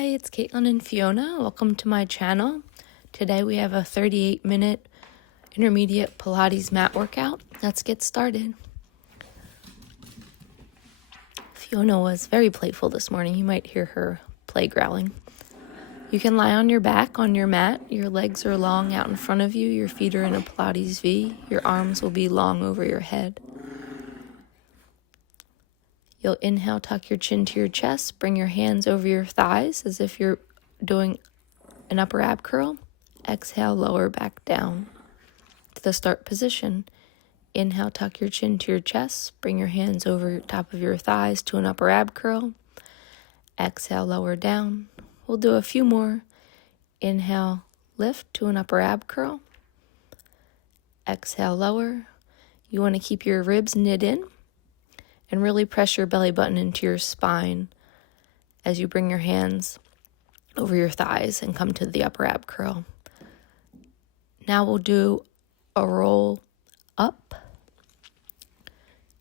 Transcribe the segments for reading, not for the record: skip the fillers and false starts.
Hi, it's Caitlin and Fiona. Welcome to my channel. Today we have a 38-minute intermediate Pilates mat workout. Let's get started. Fiona was very playful this morning. You might hear her play growling. You can lie on your back on your mat. Your legs are long out in front of you. Your feet are in a Pilates V. Your arms will be long over your head. You'll inhale, tuck your chin to your chest, bring your hands over your thighs as if you're doing an upper ab curl. Exhale, lower back down to the start position. Inhale, tuck your chin to your chest, bring your hands over top of your thighs to an upper ab curl. Exhale, lower down. We'll do a few more. Inhale, lift to an upper ab curl. Exhale, lower. You want to keep your ribs knit in and really press your belly button into your spine as you bring your hands over your thighs and come to the upper ab curl. Now we'll do a roll up.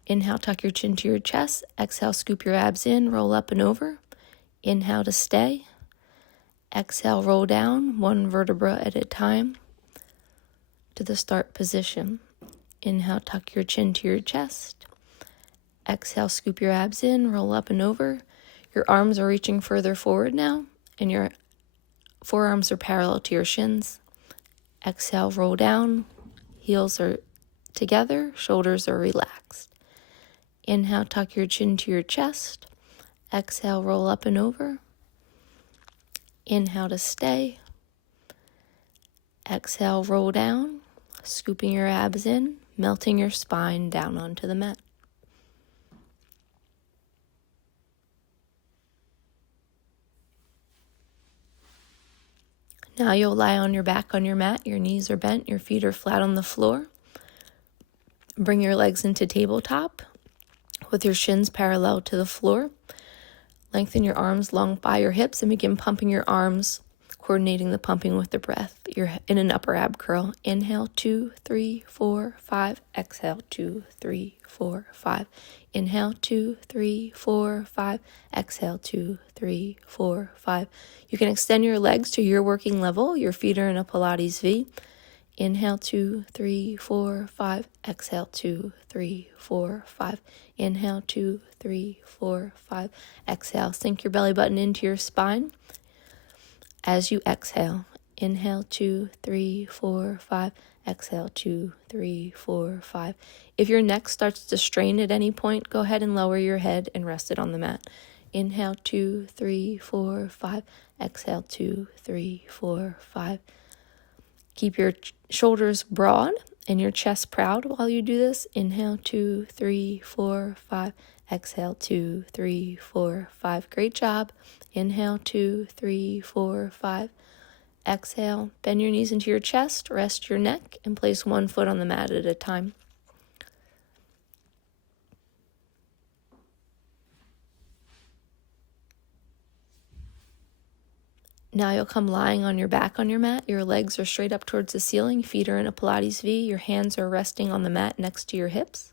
Inhale, tuck your chin to your chest. Exhale, scoop your abs in, roll up and over. Inhale to stay. Exhale, roll down, one vertebra at a time to the start position. Inhale, tuck your chin to your chest. Exhale, scoop your abs in, roll up and over. Your arms are reaching further forward now, and your forearms are parallel to your shins. Exhale, roll down. Heels are together, shoulders are relaxed. Inhale, tuck your chin to your chest. Exhale, roll up and over. Inhale to stay. Exhale, roll down, scooping your abs in, melting your spine down onto the mat. Now you'll lie on your back on your mat. Your knees are bent, your feet are flat on the floor. Bring your legs into tabletop with your shins parallel to the floor. Lengthen your arms long by your hips and begin pumping your arms, coordinating the pumping with the breath. You're in an upper ab curl. Inhale, 2, 3, 4, 5. Exhale, 2, 3, 4, 5. Inhale, 2, 3, 4, 5. Exhale, 2, 3, 4, 5. You can extend your legs to your working level. Your feet are in a Pilates V. Inhale, 2, 3, 4, 5. Exhale, 2, 3, 4, 5. Inhale, 2, 3, 4, 5. Exhale, sink your belly button into your spine. As you exhale, inhale, 2, 3, 4, 5. Exhale, 2, 3, 4, 5. If your neck starts to strain at any point, go ahead and lower your head and rest it on the mat. Inhale, 2, 3, 4, 5. Exhale, 2, 3, 4, 5. Keep your shoulders broad and your chest proud while you do this. Inhale, 2, 3, 4, 5. Exhale, 2, 3, 4, 5. Great job. Inhale, 2, 3, 4, 5. Exhale, bend your knees into your chest, rest your neck, and place one foot on the mat at a time. Now you'll come lying on your back on your mat. Your legs are straight up towards the ceiling. Feet are in a Pilates V. Your hands are resting on the mat next to your hips.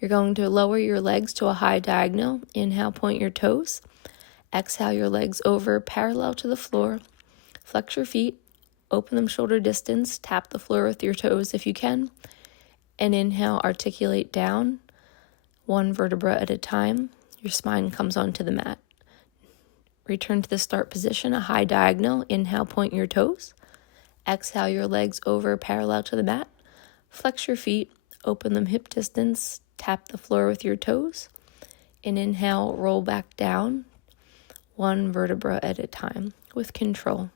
You're going to lower your legs to a high diagonal. Inhale, point your toes. Exhale, your legs over parallel to the floor. Flex your feet. Open them shoulder distance. Tap the floor with your toes if you can. And inhale, articulate down, one vertebra at a time. Your spine comes onto the mat. Return to the start position, a high diagonal. Inhale, point your toes. Exhale, your legs over parallel to the mat. Flex your feet, open them hip distance, tap the floor with your toes. And inhale, roll back down, one vertebra at a time with control.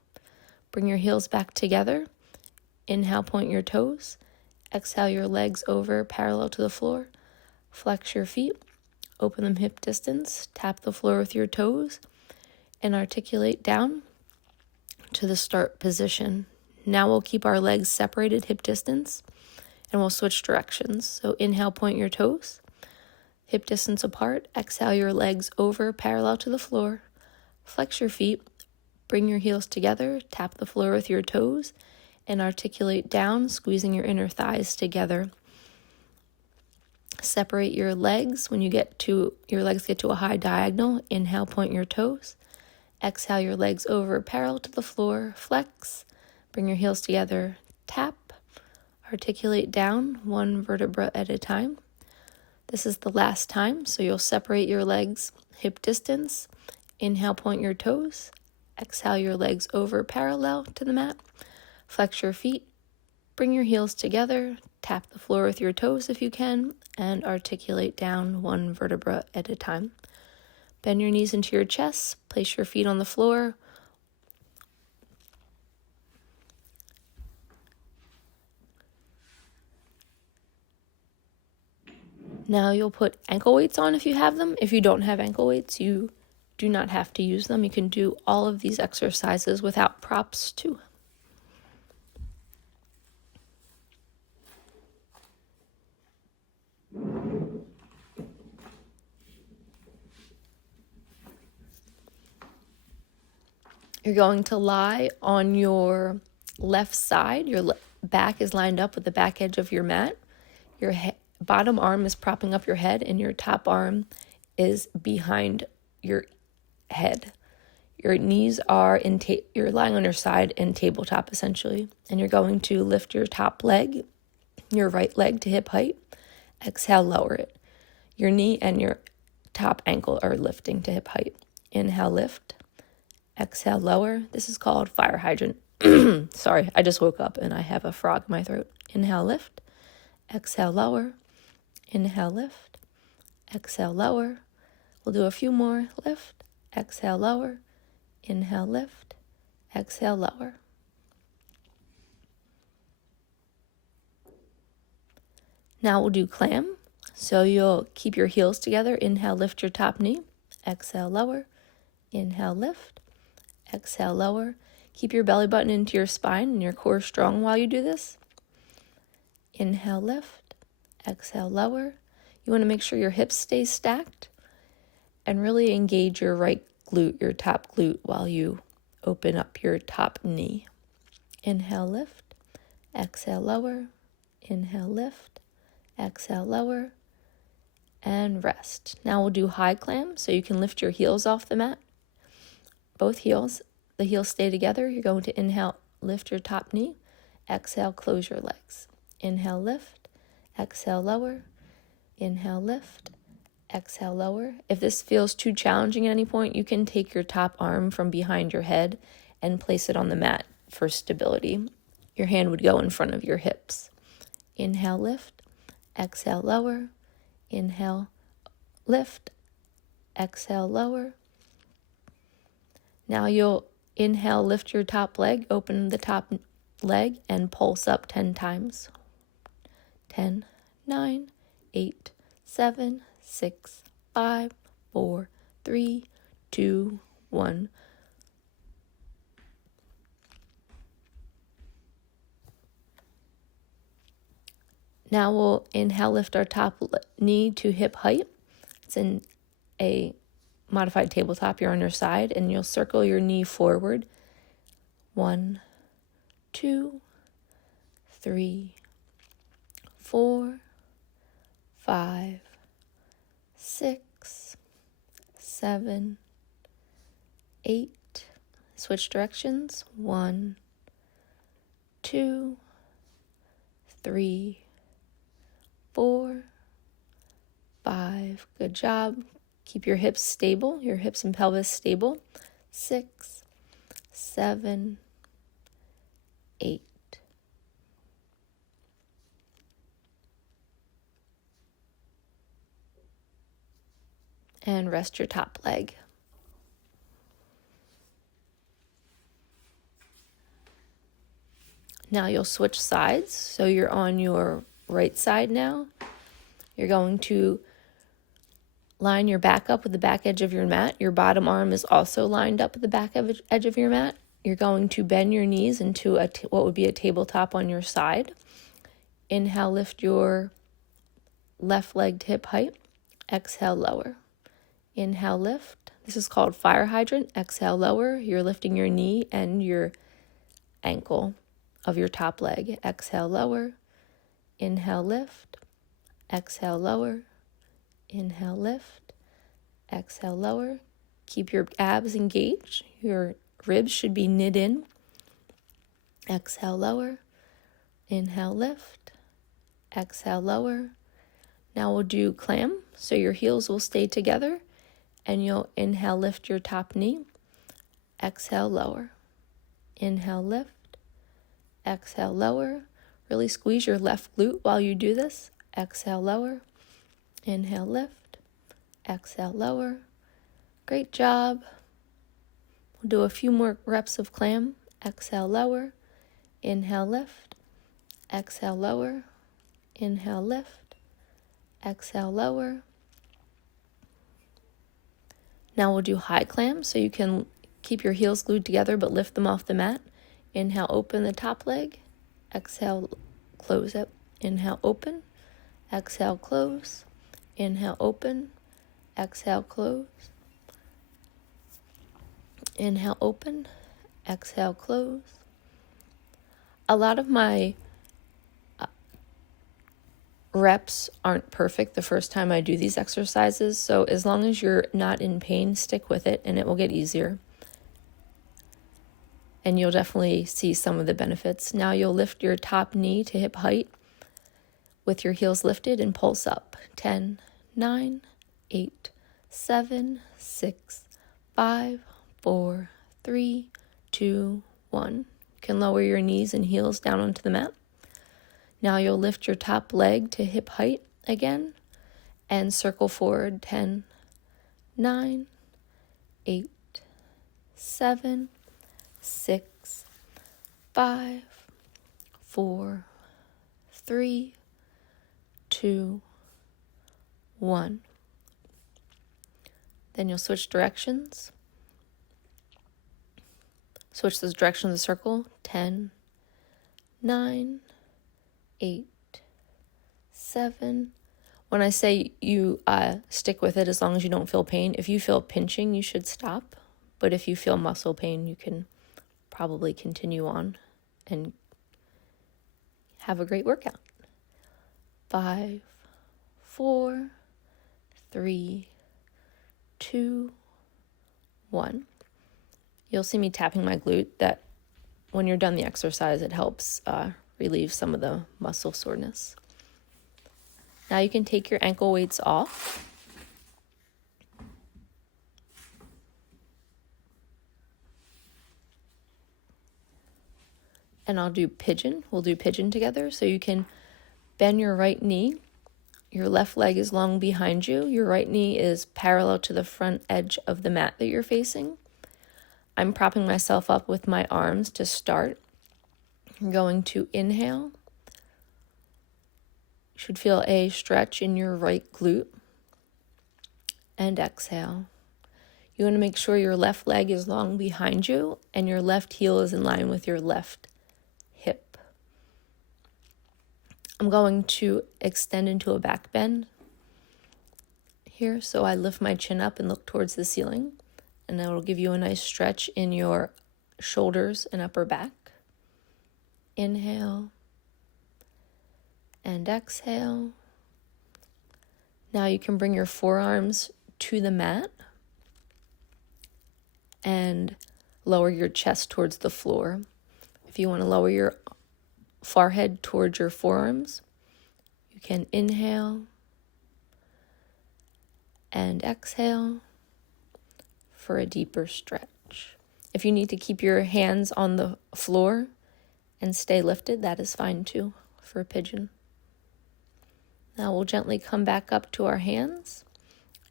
Bring your heels back together. Inhale, point your toes. Exhale, your legs over parallel to the floor. Flex your feet, open them hip distance, tap the floor with your toes, and articulate down to the start position. Now we'll keep our legs separated hip distance and we'll switch directions. So inhale, point your toes, hip distance apart. Exhale, your legs over parallel to the floor. Flex your feet, bring your heels together, tap the floor with your toes, and articulate down, squeezing your inner thighs together. Separate your legs when your legs get to a high diagonal. Inhale, point your toes. Exhale your legs over parallel to the floor. Flex. Bring your heels together. Tap. Articulate down one vertebra at a time. This is the last time, so you'll separate your legs hip distance. Inhale, point your toes. Exhale your legs over parallel to the mat. Flex your feet. Bring your heels together. Tap the floor with your toes if you can, and articulate down one vertebra at a time. Bend your knees into your chest. Place your feet on the floor. Now you'll put ankle weights on if you have them. If you don't have ankle weights, you do not have to use them. You can do all of these exercises without props too. You're going to lie on your left side. Your back is lined up with the back edge of your mat. Your bottom arm is propping up your head, and your top arm is behind your head. Your knees are you're lying on your side in tabletop essentially, and you're going to lift your top leg, your right leg to hip height. Exhale, lower it. Your knee and your top ankle are lifting to hip height. Inhale, lift. Exhale, lower. This is called fire hydrant. Sorry, I just woke up and I have a frog in my throat. Inhale, lift. Exhale, lower. Inhale, lift. Exhale, lower. We'll do a few more. Lift. Exhale, lower. Inhale, lift. Exhale, lower. Now we'll do clam. So you'll keep your heels together. Inhale, lift your top knee. Exhale, lower. Inhale, lift. Exhale, lower. Keep your belly button into your spine and your core strong while you do this. Inhale, lift. Exhale, lower. You want to make sure your hips stay stacked and really engage your right glute, your top glute, while you open up your top knee. Inhale, lift. Exhale, lower. Inhale, lift. Exhale, lower. And rest. Now we'll do high clam, so you can lift your heels off the mat. Both heels, the heels stay together. You're going to inhale, lift your top knee. Exhale, close your legs. Inhale, lift. Exhale, lower. Inhale, lift. Exhale, lower. If this feels too challenging at any point, you can take your top arm from behind your head and place it on the mat for stability. Your hand would go in front of your hips. Inhale, lift. Exhale, lower. Inhale, lift. Exhale, lower. Now you'll inhale, lift your top leg, open the top leg, and pulse up 10 times. 10, 9, 8, 7, 6, 5, 4, 3, 2, 1. Now we'll inhale, lift our top knee to hip height. It's in a modified tabletop. You're on your side, and you'll circle your knee forward. 1, 2, 3, 4, 5, 6, 7, 8. Switch directions. 1, 2, 3, 4, 5. Good job. Keep your hips stable, your hips and pelvis stable. 6, 7, 8. And rest your top leg. Now you'll switch sides. So you're on your right side now. You're going to line your back up with the back edge of your mat. Your bottom arm is also lined up with the back edge of your mat. You're going to bend your knees into what would be a tabletop on your side. Inhale, lift your left leg to hip height. Exhale, lower. Inhale, lift. This is called fire hydrant. Exhale, lower. You're lifting your knee and your ankle of your top leg. Exhale, lower. Inhale, lift. Exhale, lower. Inhale, lift. Exhale, lower. Keep your abs engaged. Your ribs should be knit in. Exhale, lower. Inhale, lift. Exhale, lower. Now we'll do clam. So your heels will stay together and you'll inhale, lift your top knee. Exhale, lower. Inhale, lift. Exhale, lower. Really squeeze your left glute while you do this. Exhale, lower. Inhale, lift. Exhale, lower. Great job. We'll do a few more reps of clam. Exhale, lower. Inhale, lift. Exhale, lower. Inhale, lift. Exhale, lower. Now we'll do high clam, so you can keep your heels glued together but lift them off the mat. Inhale, open the top leg. Exhale, close it. Inhale, open. Exhale, close. Inhale, open. Exhale, close. Inhale, open. Exhale, close. A lot of my reps aren't perfect the first time I do these exercises, so as long as you're not in pain, stick with it and it will get easier. And you'll definitely see some of the benefits. Now you'll lift your top knee to hip height with your heels lifted and pulse up. 10, 9, 8, 7, 6, 5, 4, 3, 2, 1. You can lower your knees and heels down onto the mat. Now you'll lift your top leg to hip height again and circle forward. 10, 9, 8, 7, 6, 5, 4, 3, 2, 1. Then you'll switch directions. Switch the direction of the circle. 10, 9, 8, 7. When I say you stick with it as long as you don't feel pain, if you feel pinching, you should stop. But if you feel muscle pain, you can probably continue on and have a great workout. 5, 4, 3, 2, 1. You'll see me tapping my glute. That when you're done the exercise, it helps relieve some of the muscle soreness. Now you can take your ankle weights off. And I'll do pigeon. We'll do pigeon together. So you can bend your right knee. Your left leg is long behind you. Your right knee is parallel to the front edge of the mat that you're facing. I'm propping myself up with my arms to start. I'm going to inhale. You should feel a stretch in your right glute. And exhale. You want to make sure your left leg is long behind you and your left heel is in line with your left hip. I'm going to extend into a back bend here. So I lift my chin up and look towards the ceiling. And that will give you a nice stretch in your shoulders and upper back. Inhale and exhale. Now you can bring your forearms to the mat and lower your chest towards the floor. If you want to lower your forehead towards your forearms, you can inhale and exhale for a deeper stretch. If you need to keep your hands on the floor and stay lifted, that is fine too for a pigeon. Now we'll gently come back up to our hands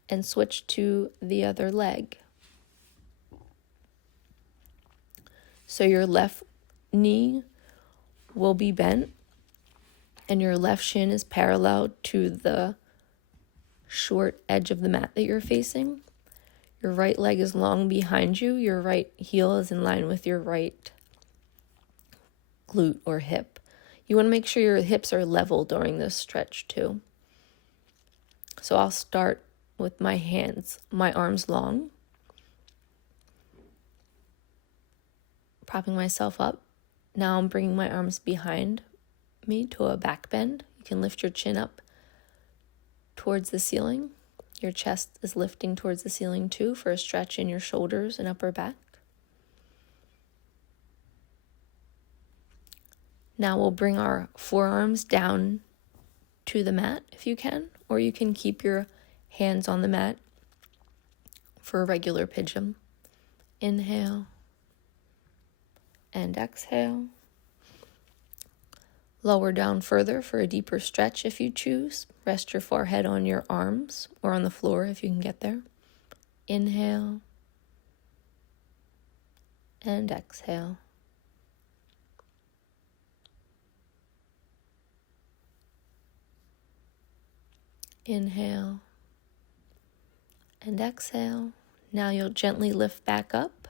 and switch to the other leg. So your left knee will be bent and your left shin is parallel to the short edge of the mat that you're facing. Your right leg is long behind you. Your right heel is in line with your right glute or hip. You want to make sure your hips are level during this stretch too. So I'll start with my arms long, propping myself up. Now I'm bringing my arms behind me to a back bend. You can lift your chin up towards the ceiling. Your chest is lifting towards the ceiling too for a stretch in your shoulders and upper back. Now we'll bring our forearms down to the mat if you can, or you can keep your hands on the mat for a regular pigeon. Inhale and exhale. Lower down further for a deeper stretch if you choose. Rest your forehead on your arms or on the floor if you can get there. Inhale and exhale. Inhale and exhale. Now you'll gently lift back up.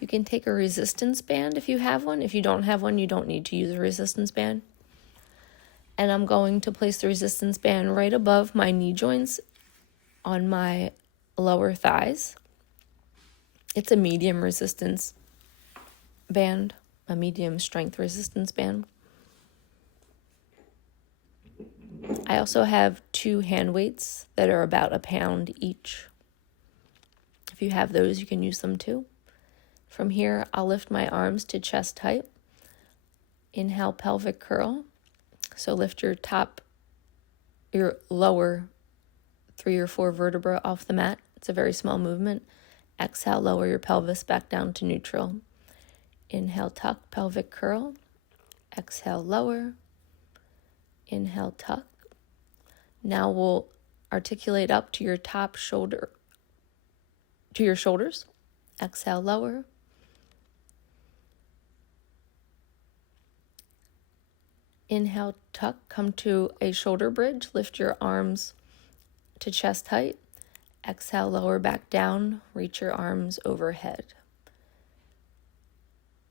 You can take a resistance band if you have one. If you don't have one, you don't need to use a resistance band. And I'm going to place the resistance band right above my knee joints on my lower thighs. It's a medium resistance band, a medium strength resistance band. I also have 2 hand weights that are about 1 pound each. If you have those, you can use them too. From here, I'll lift my arms to chest height. Inhale, pelvic curl. So lift your lower 3 or 4 vertebrae off the mat. It's a very small movement. Exhale, lower your pelvis back down to neutral. Inhale, tuck, pelvic curl. Exhale, lower. Inhale, tuck. Now we'll articulate up to your top shoulder, to your shoulders. Exhale, lower. Inhale, tuck, come to a shoulder bridge. Lift your arms to chest height. Exhale, lower back down. Reach your arms overhead.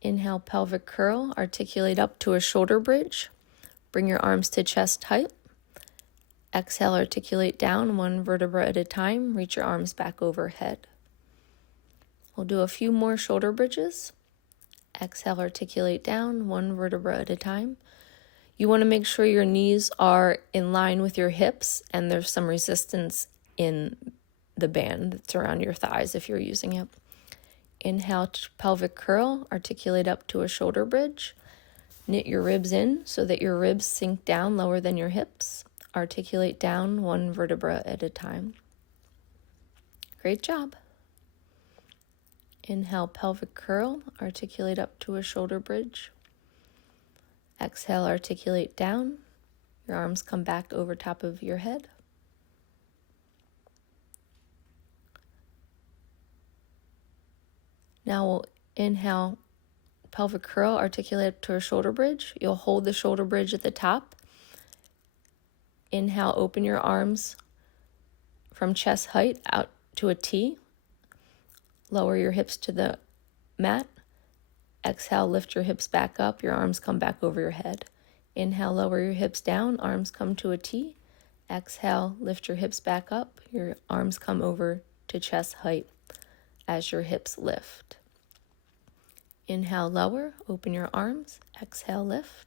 Inhale, pelvic curl. Articulate up to a shoulder bridge. Bring your arms to chest height. Exhale, articulate down 1 vertebra at a time. Reach your arms back overhead. We'll do a few more shoulder bridges. Exhale, articulate down 1 vertebra at a time. You want to make sure your knees are in line with your hips and there's some resistance in the band that's around your thighs if you're using it. Inhale, pelvic curl, articulate up to a shoulder bridge. Knit your ribs in so that your ribs sink down lower than your hips. Articulate down 1 vertebra at a time. Great job. Inhale, pelvic curl, articulate up to a shoulder bridge. Exhale, articulate down. Your arms come back over top of your head. Now we'll inhale, pelvic curl, articulate up to a shoulder bridge. You'll hold the shoulder bridge at the top. Inhale, open your arms from chest height out to a T. Lower your hips to the mat. Exhale, lift your hips back up. Your arms come back over your head. Inhale, lower your hips down. Arms come to a T. Exhale, lift your hips back up. Your arms come over to chest height as your hips lift. Inhale, lower. Open your arms. Exhale, lift.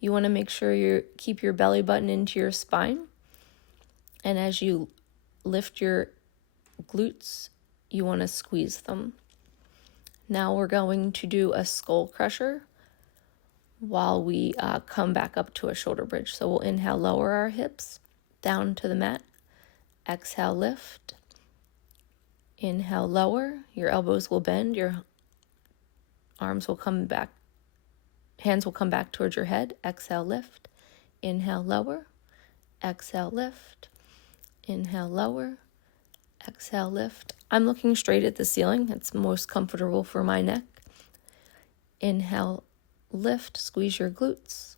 You want to make sure you keep your belly button into your spine. And as you lift your glutes, you want to squeeze them. Now we're going to do a skull crusher while we come back up to a shoulder bridge. So we'll inhale, lower our hips down to the mat. Exhale, lift. Inhale, lower. Your elbows will bend. Your arms will come back. Hands will come back towards your head. Exhale, lift. Inhale, lower. Exhale, lift. Inhale, lower. Exhale, lift. I'm looking straight at the ceiling. It's most comfortable for my neck. Inhale, lift. Squeeze your glutes.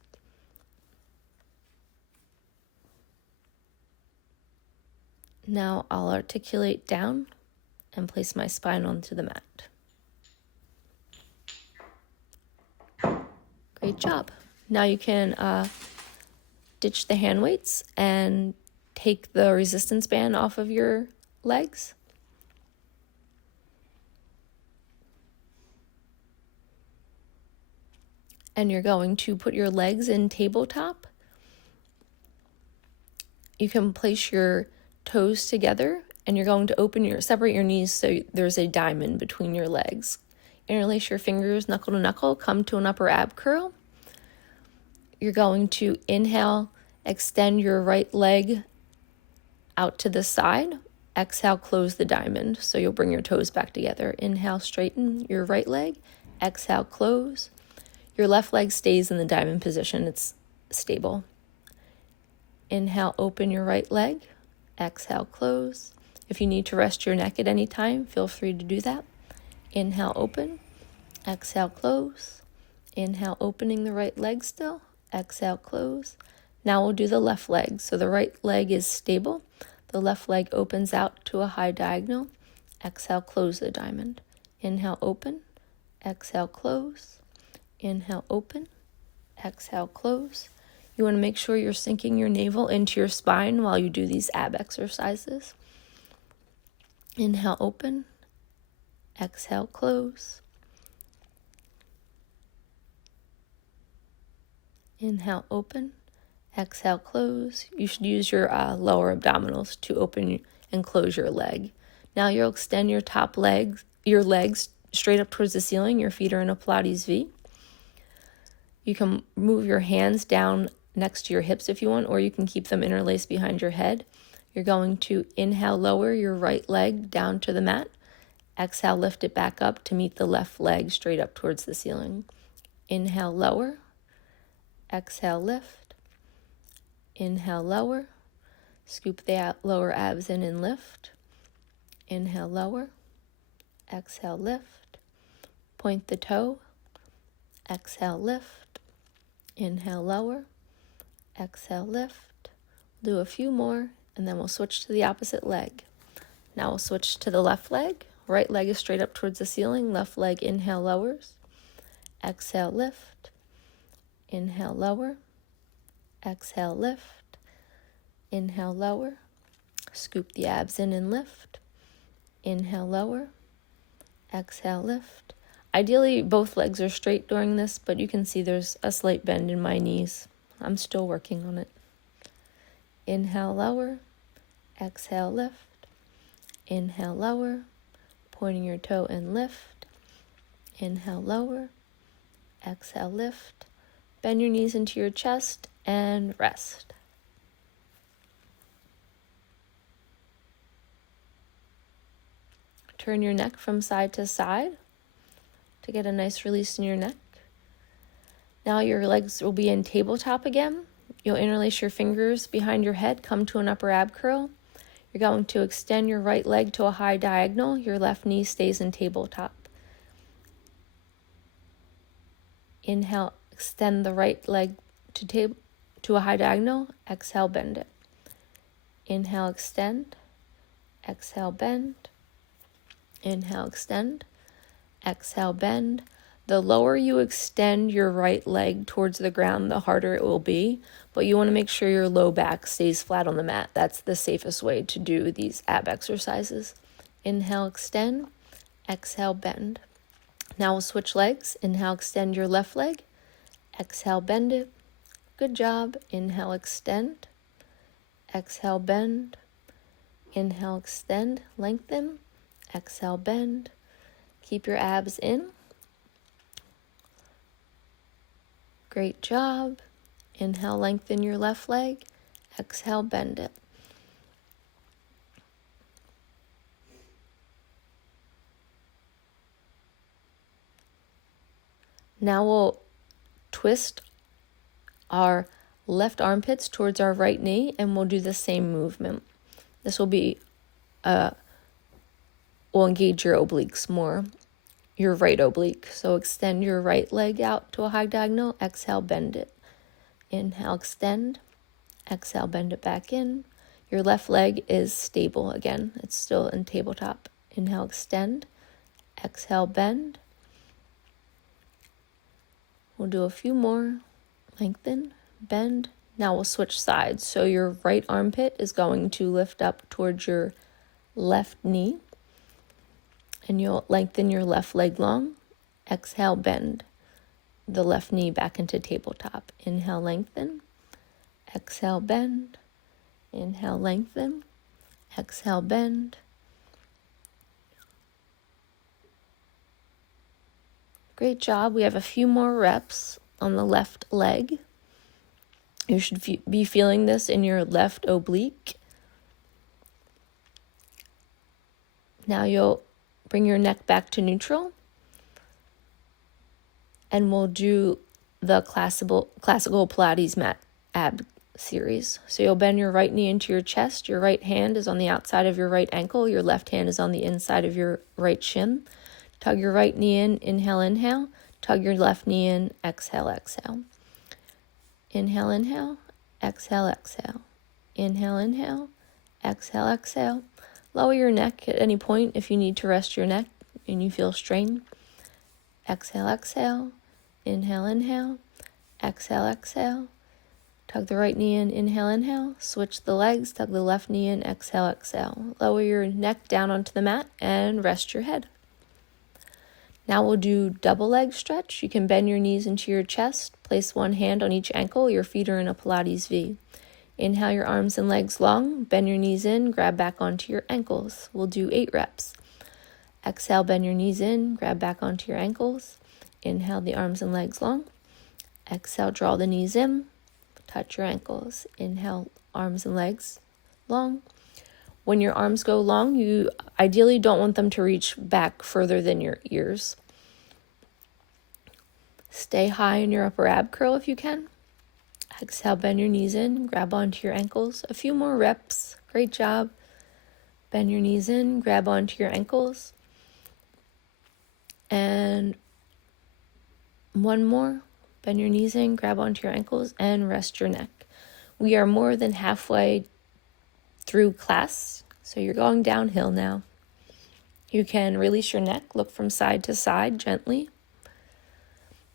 Now I'll articulate down and place my spine onto the mat. Great job. Now you can ditch the hand weights and take the resistance band off of your legs. And you're going to put your legs in tabletop. You can place your toes together, and you're going to separate your knees so there's a diamond between your legs. Interlace your fingers knuckle to knuckle, come to an upper ab curl. You're going to inhale, extend your right leg out to the side. Exhale, close the diamond. So you'll bring your toes back together. Inhale, straighten your right leg. Exhale, close. Your left leg stays in the diamond position. It's stable. Inhale, open your right leg. Exhale, close. If you need to rest your neck at any time, feel free to do that. Inhale, open. Exhale, close. Inhale, opening the right leg still. Exhale, close. Now we'll do the left leg. So the right leg is stable. The left leg opens out to a high diagonal. Exhale, close the diamond. Inhale, open. Exhale, close. Inhale, open. Exhale, close. You want to make sure you're sinking your navel into your spine while you do these ab exercises. Inhale, open. Exhale, close. Inhale, open. Exhale, close. You should use your lower abdominals to open and close your leg. Now you'll extend your your legs straight up towards the ceiling. Your feet are in a Pilates V. You can move your hands down next to your hips if you want, or you can keep them interlaced behind your head. You're going to inhale, lower your right leg down to the mat. Exhale, lift it back up to meet the left leg straight up towards the ceiling. Inhale, lower. Exhale, lift. Inhale, lower. Scoop the lower abs in and lift. Inhale, lower. Exhale, lift. Point the toe. Exhale, lift. Inhale, lower. Exhale, lift. Do a few more, and then we'll switch to the opposite leg. Now we'll switch to the left leg. Right leg is straight up towards the ceiling. Left leg, inhale, lowers. Exhale, lift. Inhale, lower. Exhale, lift. Inhale, lower. Scoop the abs in and lift. Inhale, lower. Exhale, lift. Ideally, both legs are straight during this, but you can see there's a slight bend in my knees. I'm still working on it. Inhale, lower. Exhale, lift. Inhale, lower. Pointing your toe and lift. Inhale, lower. Exhale, lift. Bend your knees into your chest and rest. Turn your neck from side to side to get a nice release in your neck. Now your legs will be in tabletop again. You'll interlace your fingers behind your head, come to an upper ab curl. You're going to extend your right leg to a high diagonal. Your left knee stays in tabletop. Inhale, extend the right leg to a high diagonal. Exhale, bend it. Inhale, extend. Exhale, bend. Inhale, extend. Exhale, bend. The lower you extend your right leg towards the ground, the harder it will be. But you want to make sure your low back stays flat on the mat. That's the safest way to do these ab exercises. Inhale, extend. Exhale, bend. Now we'll switch legs. Inhale, extend your left leg. Exhale, bend it. Good job. Inhale, extend. Exhale, bend. Inhale, extend, lengthen. Exhale, bend. Keep your abs in. Great job. Inhale, lengthen your left leg. Exhale, bend it. Now we'll twist our left armpits towards our right knee, and we'll do the same movement. This will will engage your obliques more, your right oblique. So extend your right leg out to a high diagonal. Exhale, bend it. Inhale, extend. Exhale, bend it back in. Your left leg is stable again. It's still in tabletop. Inhale, extend. Exhale, bend. We'll do a few more. Lengthen, bend. Now we'll switch sides. So your right armpit is going to lift up towards your left knee. And you'll lengthen your left leg long. Exhale, bend. the left knee back into tabletop. Inhale, lengthen. Exhale, bend. Inhale, lengthen. Exhale, bend. Great job. We have a few more reps on the left leg. You should be feeling this in your left oblique. Now you'll bring your neck back to neutral, and we'll do the classical Pilates Mat ab series. So you'll bend your right knee into your chest. Your right hand is on the outside of your right ankle. Your left hand is on the inside of your right shin. Tug your right knee in, inhale, inhale. Tug your left knee in, exhale, exhale. Inhale, inhale, exhale, exhale. Inhale, inhale, exhale, exhale. Lower your neck at any point if you need to rest your neck and you feel strain. Exhale, exhale. Inhale, inhale. Exhale, exhale. Tug the right knee in, inhale, inhale. Switch the legs, tug the left knee in, exhale, exhale. Lower your neck down onto the mat and rest your head. Now we'll do double leg stretch. You can bend your knees into your chest. Place one hand on each ankle. Your feet are in a Pilates V. Inhale your arms and legs long. Bend your knees in. Grab back onto your ankles. We'll do 8 reps. Exhale, bend your knees in. Grab back onto your ankles. Inhale the arms and legs long. Exhale, draw the knees in. Touch your ankles. Inhale, arms and legs long. When your arms go long, you ideally don't want them to reach back further than your ears. Stay high in your upper ab curl if you can. Exhale, bend your knees in, grab onto your ankles. A few more reps. Great job. Bend your knees in, grab onto your ankles. And one more. Bend your knees in, grab onto your ankles, and rest your neck. We are more than halfway through class, so you're going downhill now. You can release your neck, look from side to side gently.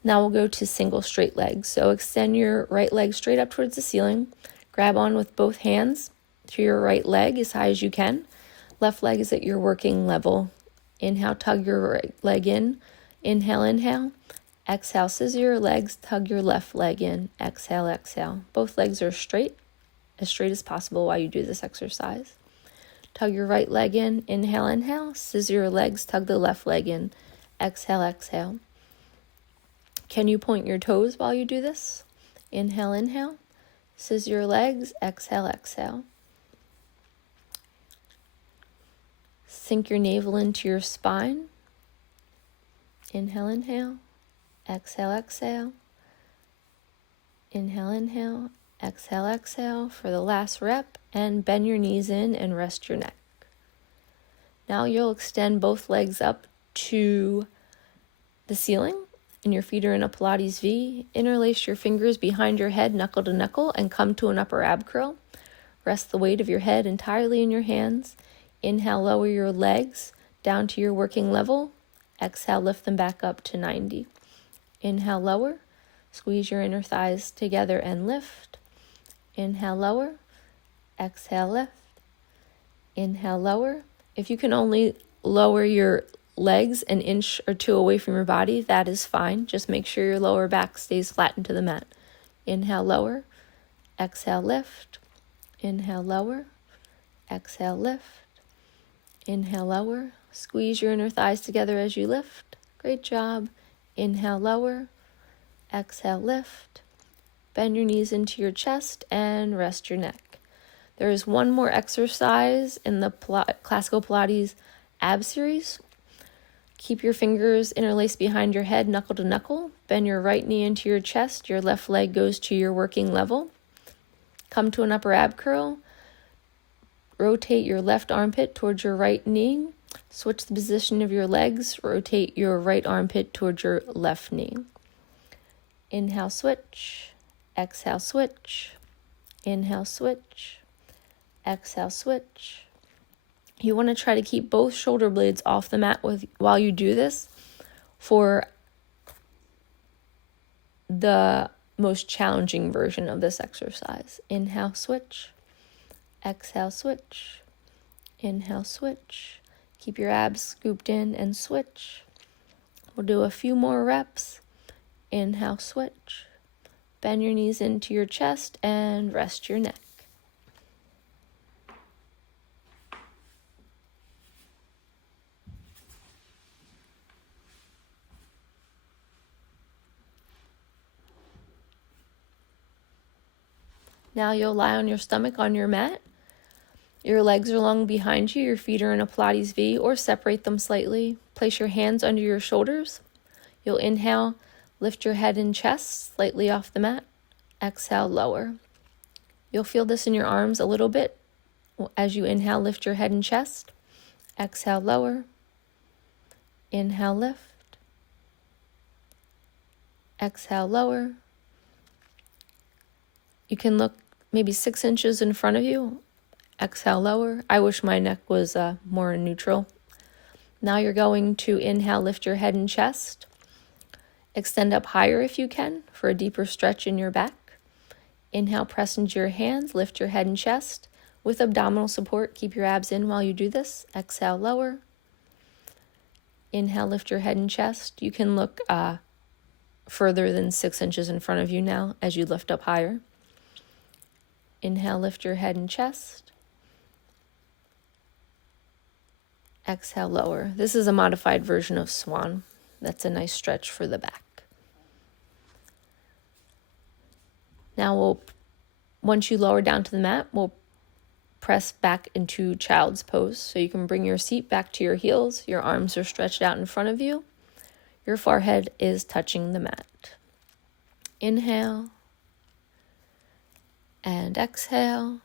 Now we'll go to single straight legs. So extend your right leg straight up towards the ceiling. Grab on with both hands to your right leg as high as you can. Left leg is at your working level. Inhale, tug your right leg in. Inhale, inhale. Exhale, scissor your legs, tug your left leg in. Exhale, exhale. Both legs are as straight as possible while you do this exercise. Tug your right leg in. Inhale, inhale. Scissor your legs, tug the left leg in. Exhale, exhale. Can you point your toes while you do this? Inhale, inhale. Scissor your legs. Exhale, exhale. Sink your navel into your spine. Inhale, inhale. Exhale, exhale. Inhale, inhale. Exhale, exhale for the last rep, and bend your knees in and rest your neck. Now you'll extend both legs up to the ceiling, and your feet are in a Pilates V. Interlace your fingers behind your head, knuckle to knuckle, and come to an upper ab curl. Rest the weight of your head entirely in your hands. Inhale, lower your legs down to your working level. Exhale, lift them back up to 90. Inhale, lower. Squeeze your inner thighs together and lift. Inhale, lower. Exhale, lift. Inhale, lower. If you can only lower your legs an inch or two away from your body, that is fine. Just make sure your lower back stays flat into the mat. Inhale, lower. Exhale, lift. Inhale, lower. Exhale, lift. Inhale, lower. Squeeze your inner thighs together as you lift. Great job. Inhale, lower. Exhale, lift. Bend your knees into your chest and rest your neck. There is one more exercise in the classical Pilates ab series. Keep your fingers interlaced behind your head, knuckle to knuckle. Bend your right knee into your chest. Your left leg goes to your working level. Come to an upper ab curl. Rotate your left armpit towards your right knee. Switch the position of your legs. Rotate your right armpit towards your left knee. Inhale, switch. Exhale, switch. Inhale, switch. Exhale, switch. You want to try to keep both shoulder blades off the mat while you do this for the most challenging version of this exercise. Inhale, switch. Exhale, switch. Inhale, switch. Keep your abs scooped in and switch. We'll do a few more reps. Inhale, switch. Bend your knees into your chest and rest your neck. Now you'll lie on your stomach on your mat. Your legs are long behind you. Your feet are in a Pilates V, or separate them slightly. Place your hands under your shoulders. You'll inhale, lift your head and chest slightly off the mat. Exhale, lower. You'll feel this in your arms a little bit. As you inhale, lift your head and chest. Exhale, lower. Inhale, lift. Exhale, lower. You can look maybe 6 inches in front of you. Exhale, lower. I wish my neck was more neutral. Now you're going to inhale, lift your head and chest. Extend up higher if you can for a deeper stretch in your back. Inhale, press into your hands, lift your head and chest. With abdominal support, keep your abs in while you do this. Exhale, lower. Inhale, lift your head and chest. You can look further than 6 inches in front of you now as you lift up higher. Inhale, lift your head and chest. Exhale, lower. This is a modified version of swan. That's a nice stretch for the back. Now once you lower down to the mat, we'll press back into child's pose. So you can bring your seat back to your heels. Your arms are stretched out in front of you. Your forehead is touching the mat. Inhale. And exhale.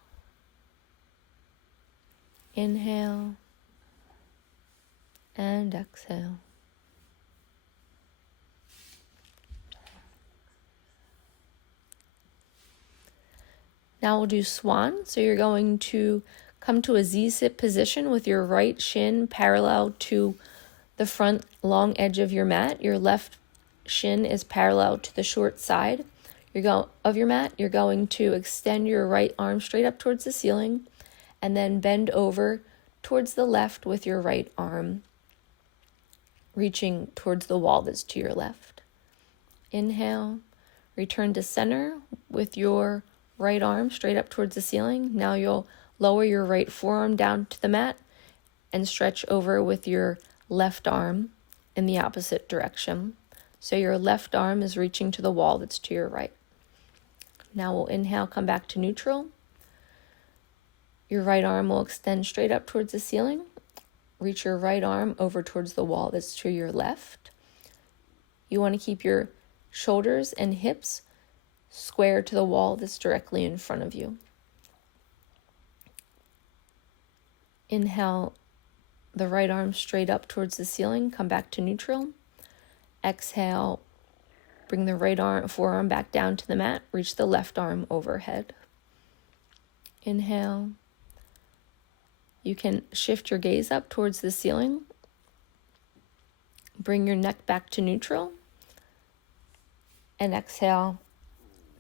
Inhale. And exhale. Now we'll do swan. So you're going to come to a Z-sit position with your right shin parallel to the front long edge of your mat. Your left shin is parallel to the short side of your mat. You're going to extend your right arm straight up towards the ceiling and then bend over towards the left with your right arm, reaching towards the wall that's to your left. Inhale, return to center with your right arm straight up towards the ceiling. Now you'll lower your right forearm down to the mat and stretch over with your left arm in the opposite direction. So your left arm is reaching to the wall that's to your right. Now we'll inhale, come back to neutral. Your right arm will extend straight up towards the ceiling. Reach your right arm over towards the wall that's to your left. You want to keep your shoulders and hips square to the wall that's directly in front of you. Inhale, the right arm straight up towards the ceiling, come back to neutral. Exhale, bring the right forearm back down to the mat, reach the left arm overhead. Inhale. You can shift your gaze up towards the ceiling. Bring your neck back to neutral. And exhale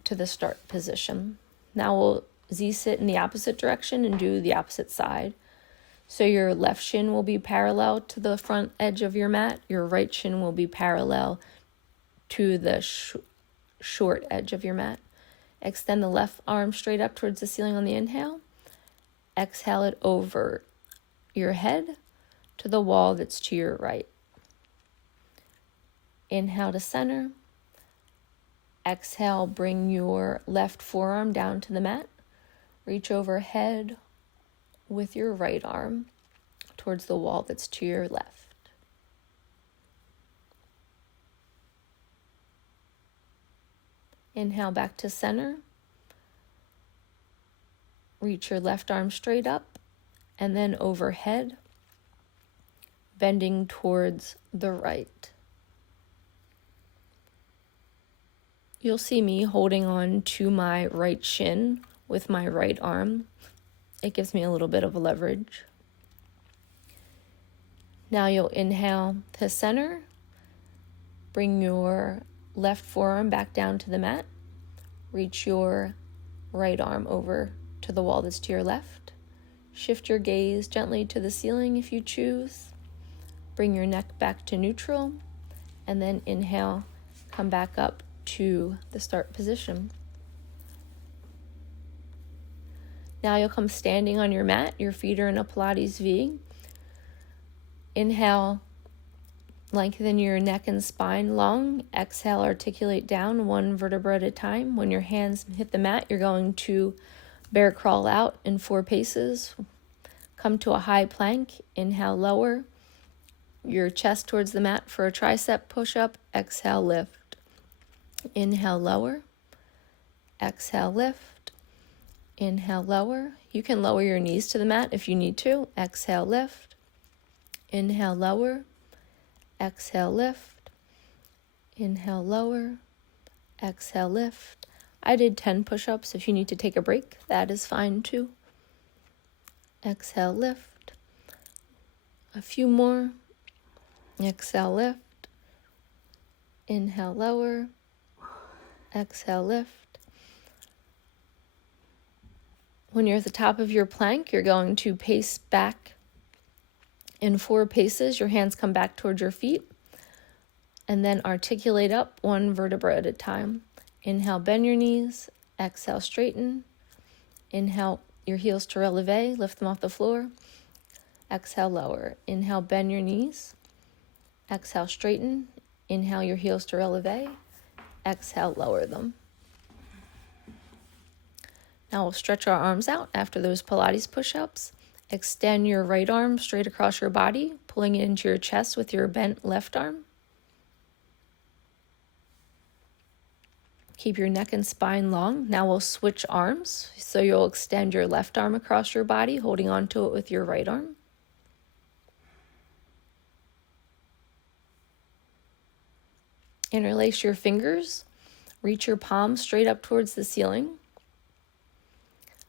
to the start position. Now we'll Z-sit in the opposite direction and do the opposite side. So your left shin will be parallel to the front edge of your mat. Your right shin will be parallel to the short edge of your mat. Extend the left arm straight up towards the ceiling on the inhale. Exhale it over your head to the wall that's to your right. Inhale to center. Exhale, bring your left forearm down to the mat. Reach overhead with your right arm towards the wall that's to your left. Inhale back to center. Reach your left arm straight up and then overhead, bending towards the right. You'll see me holding on to my right shin with my right arm. It gives me a little bit of leverage. Now you'll inhale to center. Bring your left forearm back down to the mat. Reach your right arm over to the wall that's to your left. Shift your gaze gently to the ceiling if you choose. Bring your neck back to neutral. And then inhale, come back up to the start position. Now you'll come standing on your mat. Your feet are in a Pilates V. Inhale, lengthen your neck and spine long. Exhale, articulate down one vertebra at a time. When your hands hit the mat, you're going to bear crawl out in 4 paces. Come to a high plank. Inhale, lower your chest towards the mat for a tricep push-up. Exhale, lift. Inhale, lower. Exhale, lift. Inhale, lower. You can lower your knees to the mat if you need to. Exhale, lift. Inhale, lower. Exhale, lift. Inhale, lower. Exhale, lift. I did 10 push-ups. If you need to take a break, that is fine too. Exhale, lift. A few more. Exhale, lift. Inhale, lower. Exhale, lift. When you're at the top of your plank, you're going to pace back in 4 paces. Your hands come back towards your feet. And then articulate up 1 vertebra at a time. Inhale, bend your knees. Exhale, straighten. Inhale, your heels to releve. Lift them off the floor. Exhale, lower. Inhale, bend your knees. Exhale, straighten. Inhale, your heels to releve. Exhale, lower them. Now we'll stretch our arms out after those Pilates push-ups. Extend your right arm straight across your body, pulling it into your chest with your bent left arm. Keep your neck and spine long. Now we'll switch arms. So you'll extend your left arm across your body, holding onto it with your right arm. Interlace your fingers. Reach your palms straight up towards the ceiling.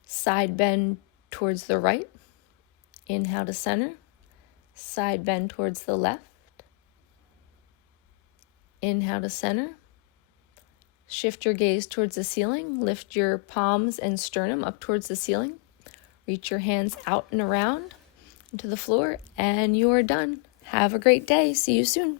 Side bend towards the right. Inhale to center. Side bend towards the left. Inhale to center. Shift your gaze towards the ceiling. Lift your palms and sternum up towards the ceiling. Reach your hands out and around into the floor, and you are done. Have a great day. See you soon.